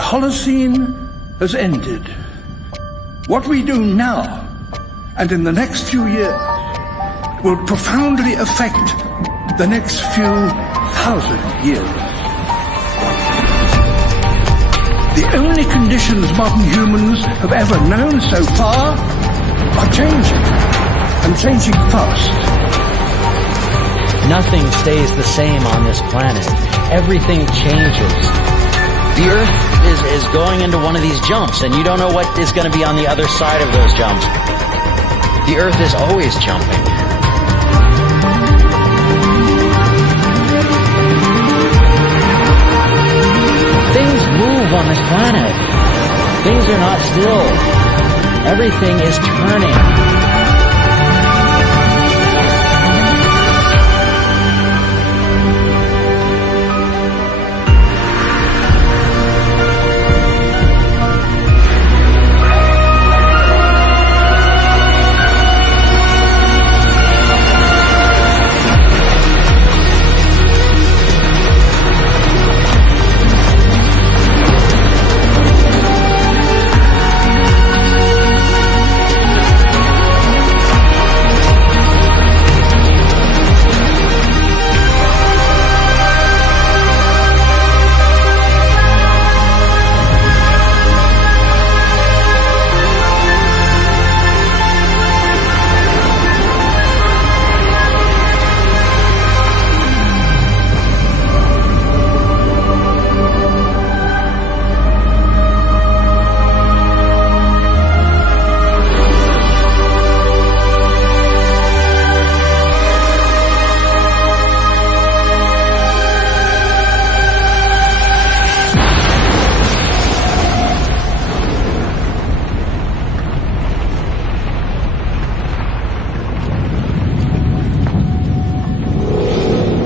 The Holocene has ended. What we do now, and in the next few years, will profoundly affect the next few thousand years. The only conditions modern humans have ever known so far are changing, and changing fast. Nothing stays the same on this planet. Everything changes. The Earth is going into one of these jumps, and you don't know what is going to be on the other side of those jumps. The Earth is always jumping. Things move on this planet. Things are not still. Everything is turning.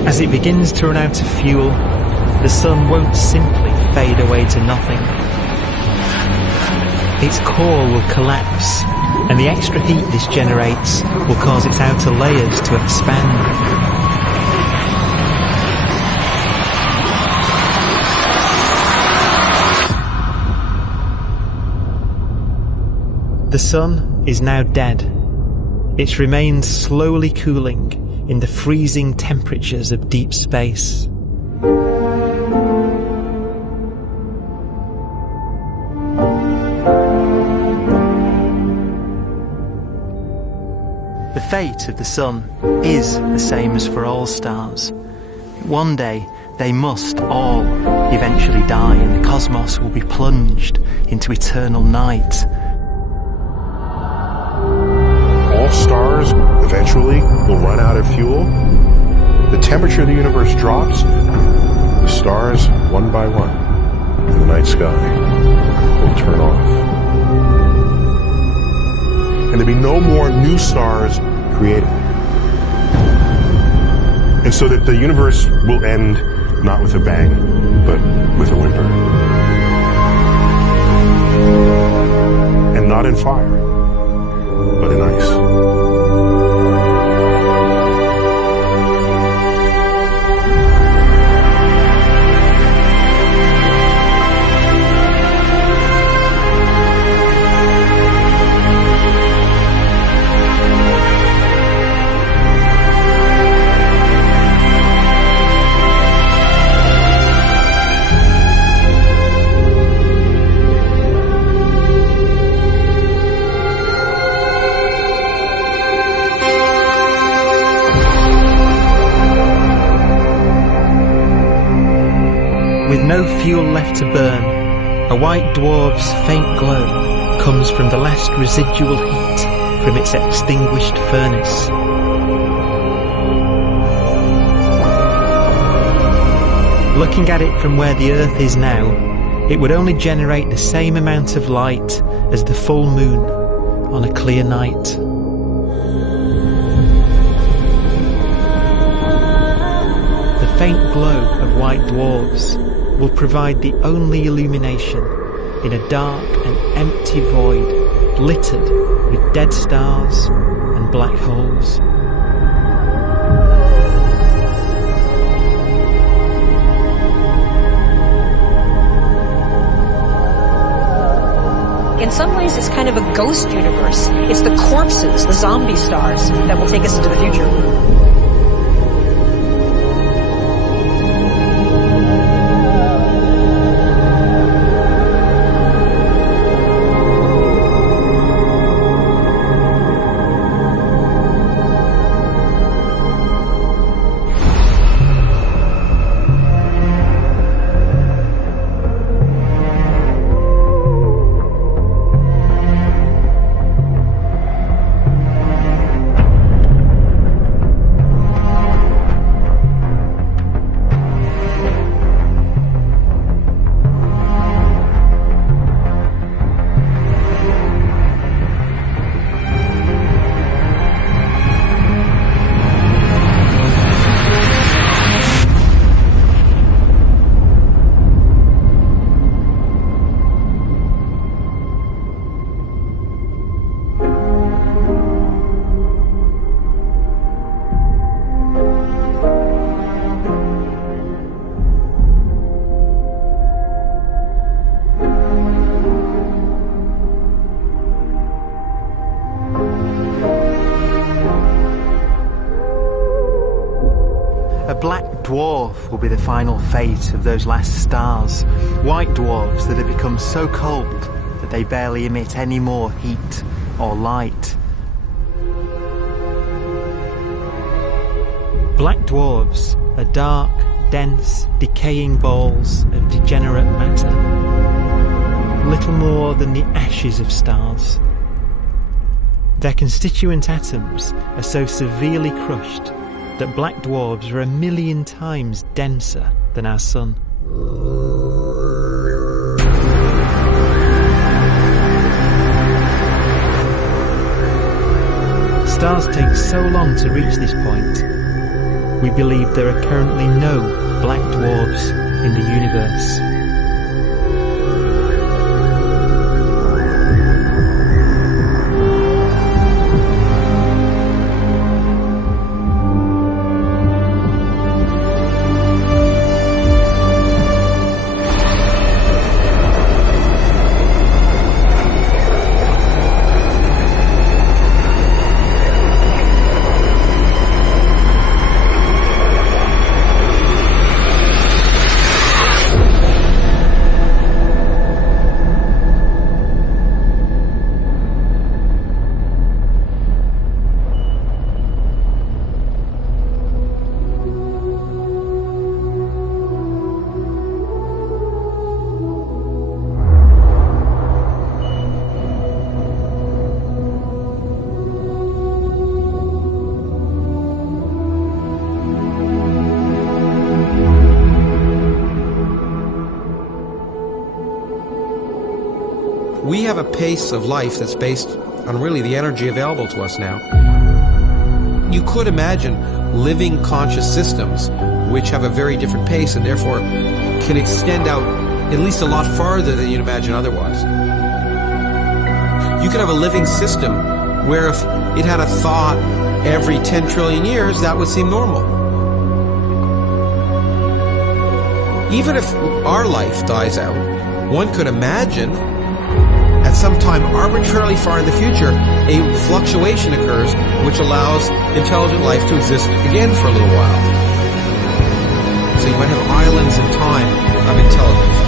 As it begins to run out of fuel, the sun won't simply fade away to nothing. Its core will collapse, and the extra heat this generates will cause its outer layers to expand. The sun is now dead. Its remains slowly cooling in the freezing temperatures of deep space. The fate of the sun is the same as for all stars. One day they must all eventually die, and the cosmos will be plunged into eternal night. All stars eventually will run out of fuel. The temperature of the universe drops. The stars, one by one, in the night sky, will turn off. And there'll be no more new stars created. And so that the universe will end not with a bang, but with a whimper. And not in fire, but in ice. With no fuel left to burn, a white dwarf's faint glow comes from the last residual heat from its extinguished furnace. Looking at it from where the Earth is now, it would only generate the same amount of light as the full moon on a clear night. The faint glow of white dwarfs will provide the only illumination in a dark and empty void littered with dead stars and black holes. some ways, it's kind of a ghost universe. It's the corpses, the zombie stars, that will take us into the future. A black dwarf will be the final fate of those last stars. White dwarfs that have become so cold that they barely emit any more heat or light. Black dwarfs are dark, dense, decaying balls of degenerate matter. Little more than the ashes of stars. Their constituent atoms are so severely crushed that black dwarfs are 1,000,000 times denser than our sun. Stars take so long to reach this point, we believe there are currently no black dwarfs in the universe. We have a pace of life that's based on really the energy available to us now. You could imagine living conscious systems which have a very different pace and therefore can extend out at least a lot farther than you'd imagine otherwise. You could have a living system where if it had a thought every 10 trillion years, that would seem normal. Even if our life dies out, one could imagine at some time arbitrarily far in the future, a fluctuation occurs which allows intelligent life to exist again for a little while. So you might have islands in time of intelligence.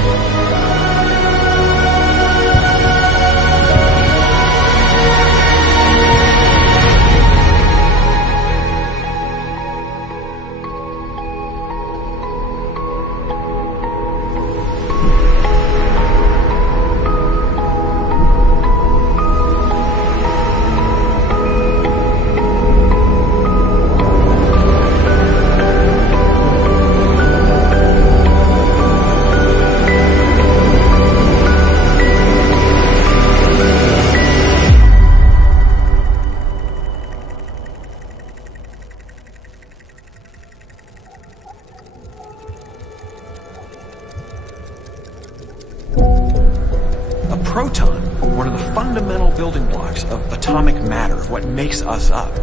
A proton, one of the fundamental building blocks of atomic matter, what makes us up,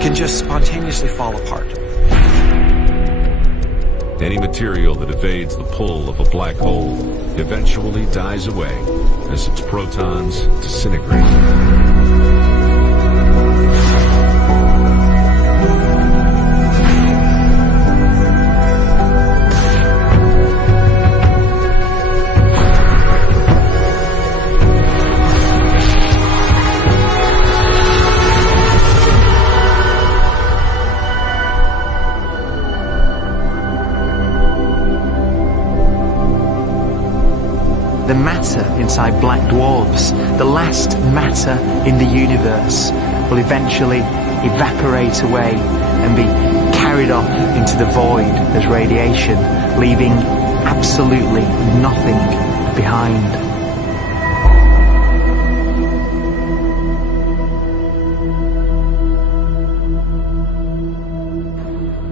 can just spontaneously fall apart. Any material that evades the pull of a black hole eventually dies away as its protons disintegrate. The matter inside black dwarfs, the last matter in the universe, will eventually evaporate away and be carried off into the void as radiation, leaving absolutely nothing behind.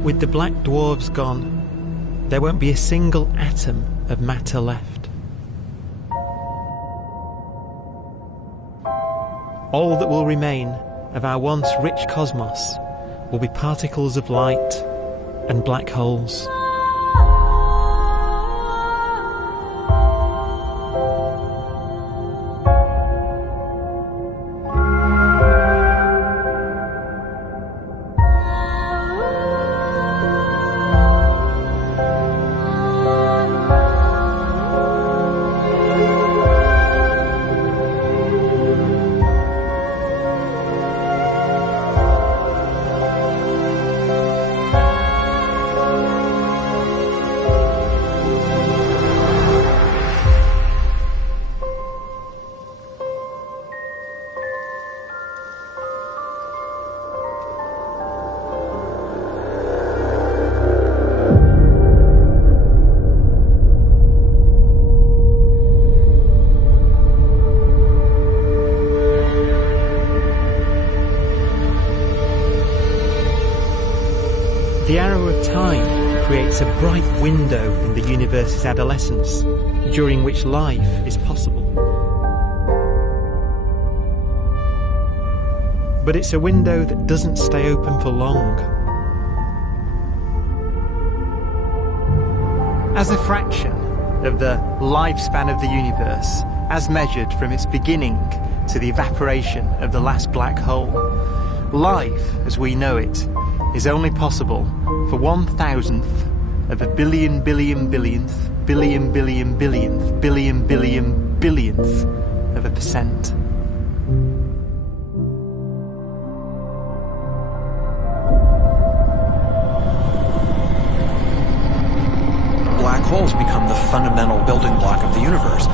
With the black dwarfs gone, there won't be a single atom of matter left. All that will remain of our once rich cosmos will be particles of light and black holes. The arrow of time creates a bright window in the universe's adolescence, during which life is possible. But it's a window that doesn't stay open for long. As a fraction of the lifespan of the universe, as measured from its beginning to the evaporation of the last black hole, life, as we know it, is only possible for 1,000th of a billion billionth billion billion billionth billion billion billionth of a percent. Black holes become the fundamental building block of the universe.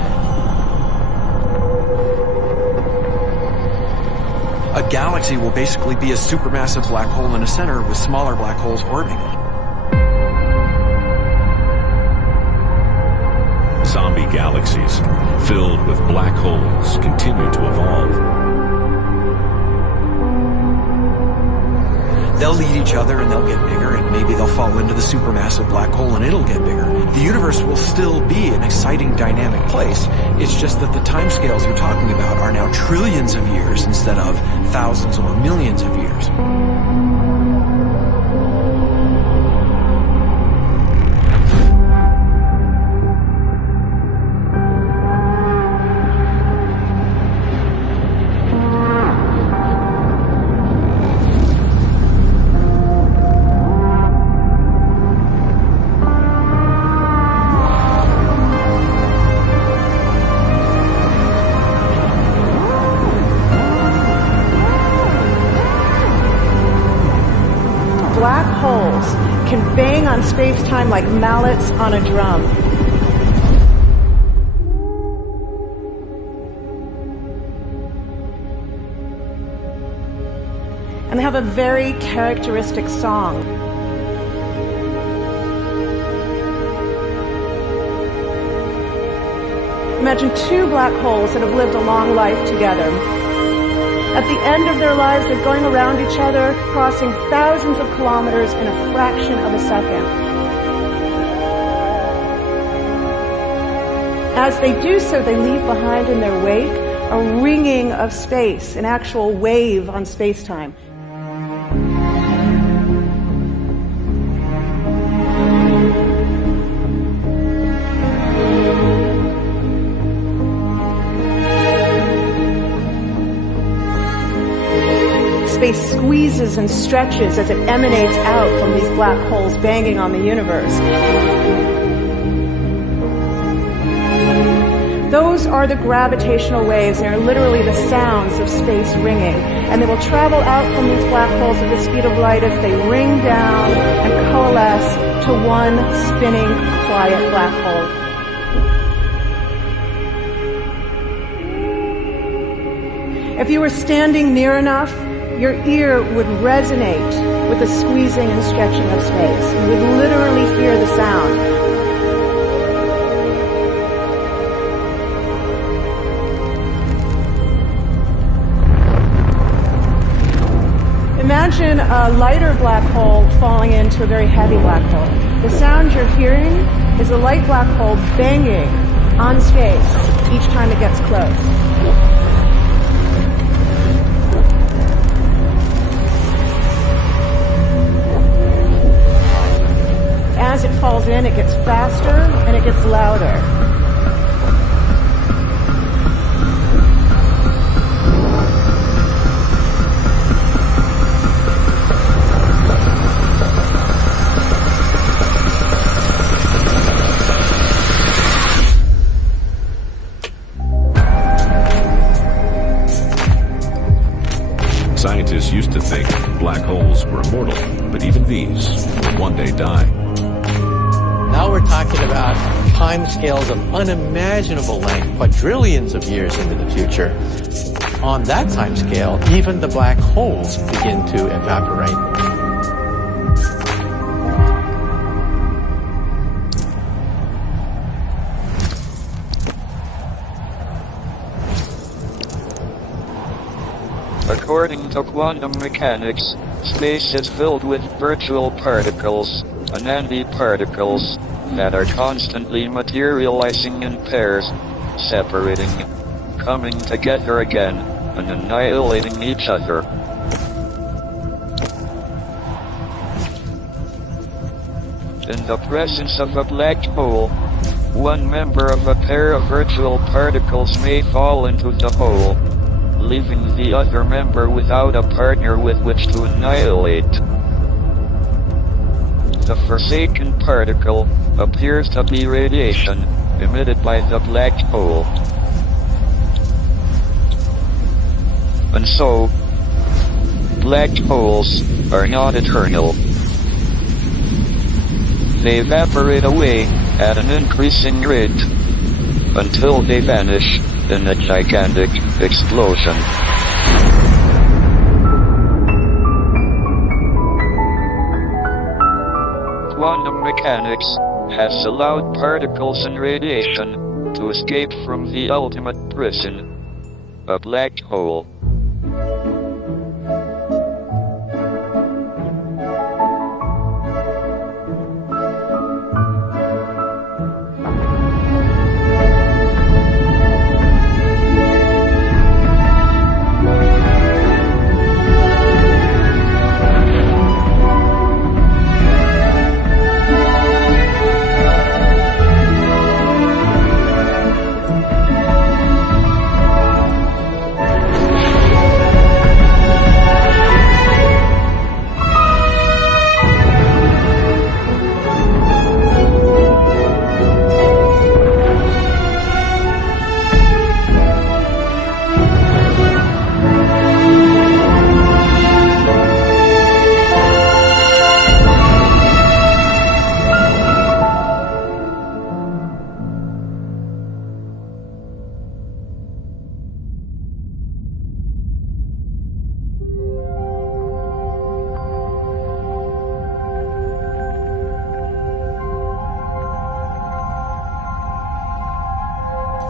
A galaxy will basically be a supermassive black hole in a center with smaller black holes orbiting it. Zombie galaxies filled with black holes continue to evolve. They'll eat each other and they'll get bigger, and maybe they'll fall into the supermassive black hole and it'll get bigger. The universe will still be an exciting, dynamic place. It's just that the timescales you're talking about are now trillions of years instead of thousands or millions of years. Black holes can bang on space-time like mallets on a drum. And they have a very characteristic song. Imagine two black holes that have lived a long life together. At the end of their lives, they're going around each other, crossing thousands of kilometers in a fraction of a second. As they do so, they leave behind in their wake a ringing of space, an actual wave on space-time. squeezes and stretches as it emanates out from these black holes banging on the universe. Those are the gravitational waves. They are literally the sounds of space ringing. And they will travel out from these black holes at the speed of light as they ring down and coalesce to one spinning, quiet black hole. If you were standing near enough, your ear would resonate with the squeezing and stretching of space. You would literally hear the sound. Imagine a lighter black hole falling into a very heavy black hole. The sound you're hearing is a light black hole banging on space each time it gets close. As it falls in, it gets faster and it gets louder. Scientists used to think black holes were immortal, but even these will one day die. Now we're talking about timescales of unimaginable length, quadrillions of years into the future. On that timescale, even the black holes begin to evaporate. According to quantum mechanics, space is filled with virtual particles, antiparticles, that are constantly materializing in pairs, separating, coming together again, and annihilating each other. In the presence of a black hole, one member of a pair of virtual particles may fall into the hole, leaving the other member without a partner with which to annihilate. The forsaken particle appears to be radiation emitted by the black hole. And so, black holes are not eternal. They evaporate away at an increasing rate until they vanish in a gigantic explosion. Quantum mechanics has allowed particles and radiation to escape from the ultimate prison, a black hole.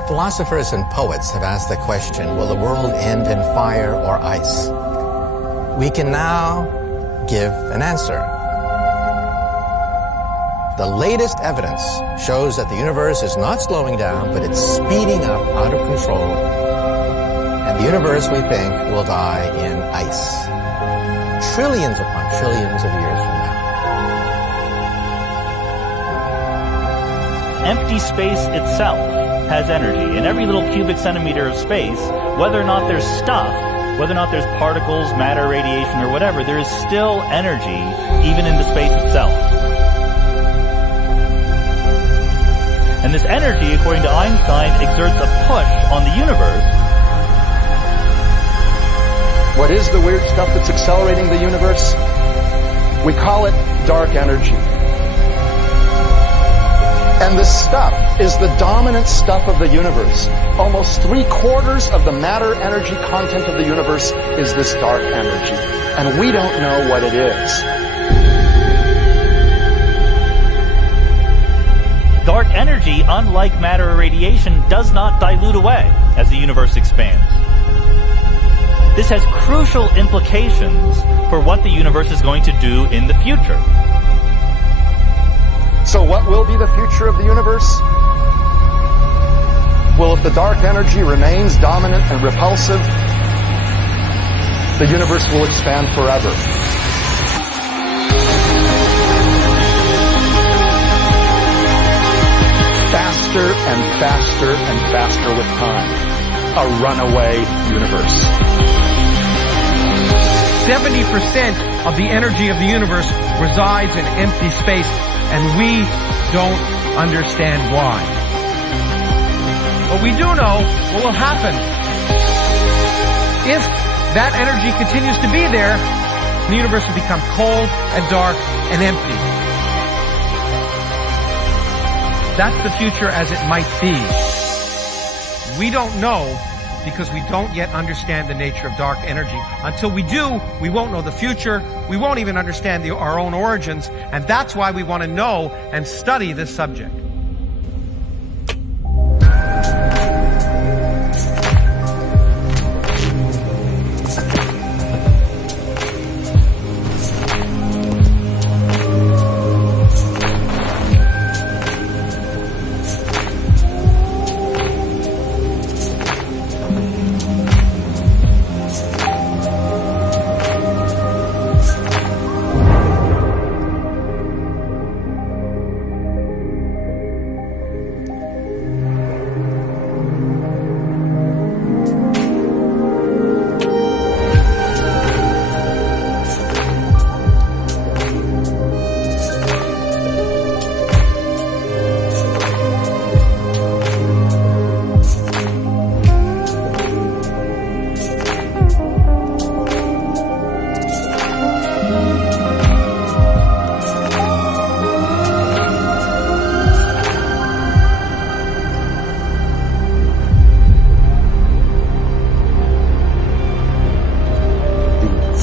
Philosophers and poets have asked the question, will the world end in fire or ice? We can now give an answer. The latest evidence shows that the universe is not slowing down, but it's speeding up out of control. And the universe, we think, will die in ice. Trillions upon trillions of years from now. Empty space itself has energy. In every little cubic centimeter of space, whether or not there's stuff whether or not there's particles, matter, radiation, or whatever, there is still energy even in the space itself. And this energy, according to Einstein, exerts a push on the universe. What is the weird stuff that's accelerating the universe? We call it dark energy. And this stuff is the dominant stuff of the universe. Almost 3/4 of the matter-energy content of the universe is this dark energy. And we don't know what it is. Dark energy, unlike matter or radiation, does not dilute away as the universe expands. This has crucial implications for what the universe is going to do in the future. So what will be the future of the universe? Well, if the dark energy remains dominant and repulsive, the universe will expand forever. Faster and faster and faster with time. A runaway universe. 70% of the energy of the universe resides in empty space, and we don't understand why. But we do know what will happen. If that energy continues to be there, the universe will become cold and dark and empty. That's the future as it might be. We don't know because we don't yet understand the nature of dark energy. Until we do, we won't know the future. We won't even understand our own origins. And that's why we want to know and study this subject.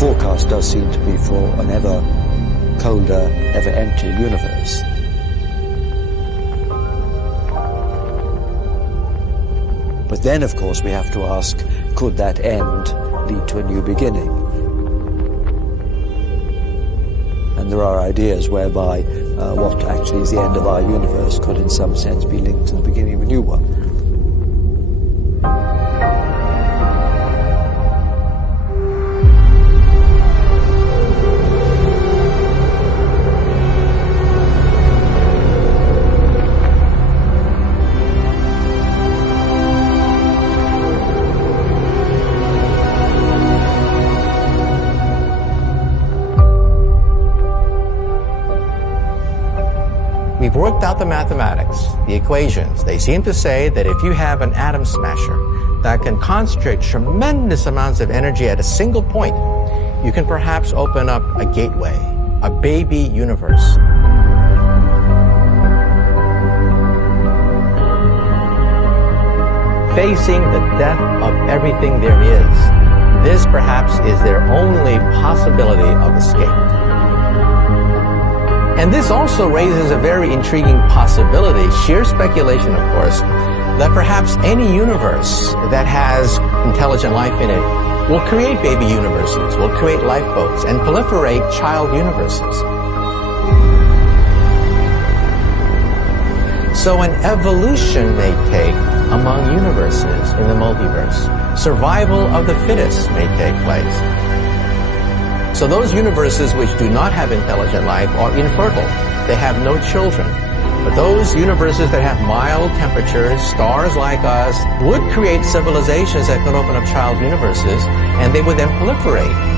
forecast does seem to be for an ever colder, ever emptier universe. But then, of course, we have to ask, could that end lead to a new beginning? And there are ideas whereby what actually is the end of our universe could in some sense be linked to the beginning of a new one. We've worked out the mathematics, the equations. They seem to say that if you have an atom smasher that can concentrate tremendous amounts of energy at a single point, you can perhaps open up a gateway, a baby universe. Facing the death of everything there is, this perhaps is their only possibility of escape. And this also raises a very intriguing possibility, sheer speculation of course, that perhaps any universe that has intelligent life in it will create baby universes, will create lifeboats, and proliferate child universes. So an evolution may take among universes in the multiverse. Survival of the fittest may take place. So those universes which do not have intelligent life are infertile. They have no children. But those universes that have mild temperatures, stars like us, would create civilizations that could open up child universes, and they would then proliferate.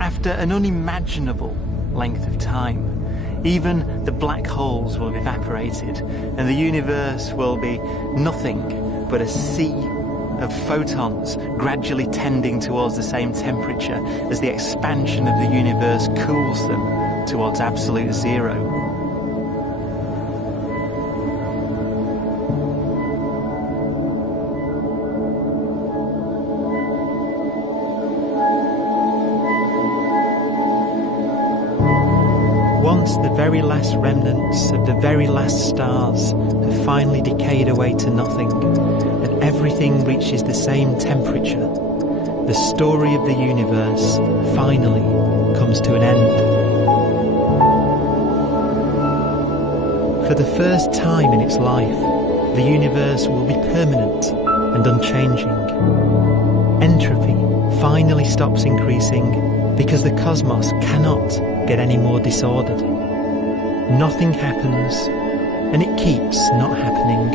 After an unimaginable length of time, even the black holes will have evaporated and the universe will be nothing but a sea of photons gradually tending towards the same temperature as the expansion of the universe cools them towards absolute zero. Once the very last remnants of the very last stars have finally decayed away to nothing, and everything reaches the same temperature, the story of the universe finally comes to an end. For the first time in its life, the universe will be permanent and unchanging. Entropy finally stops increasing because the cosmos cannot get any more disordered. Nothing happens, and it keeps not happening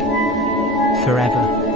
forever.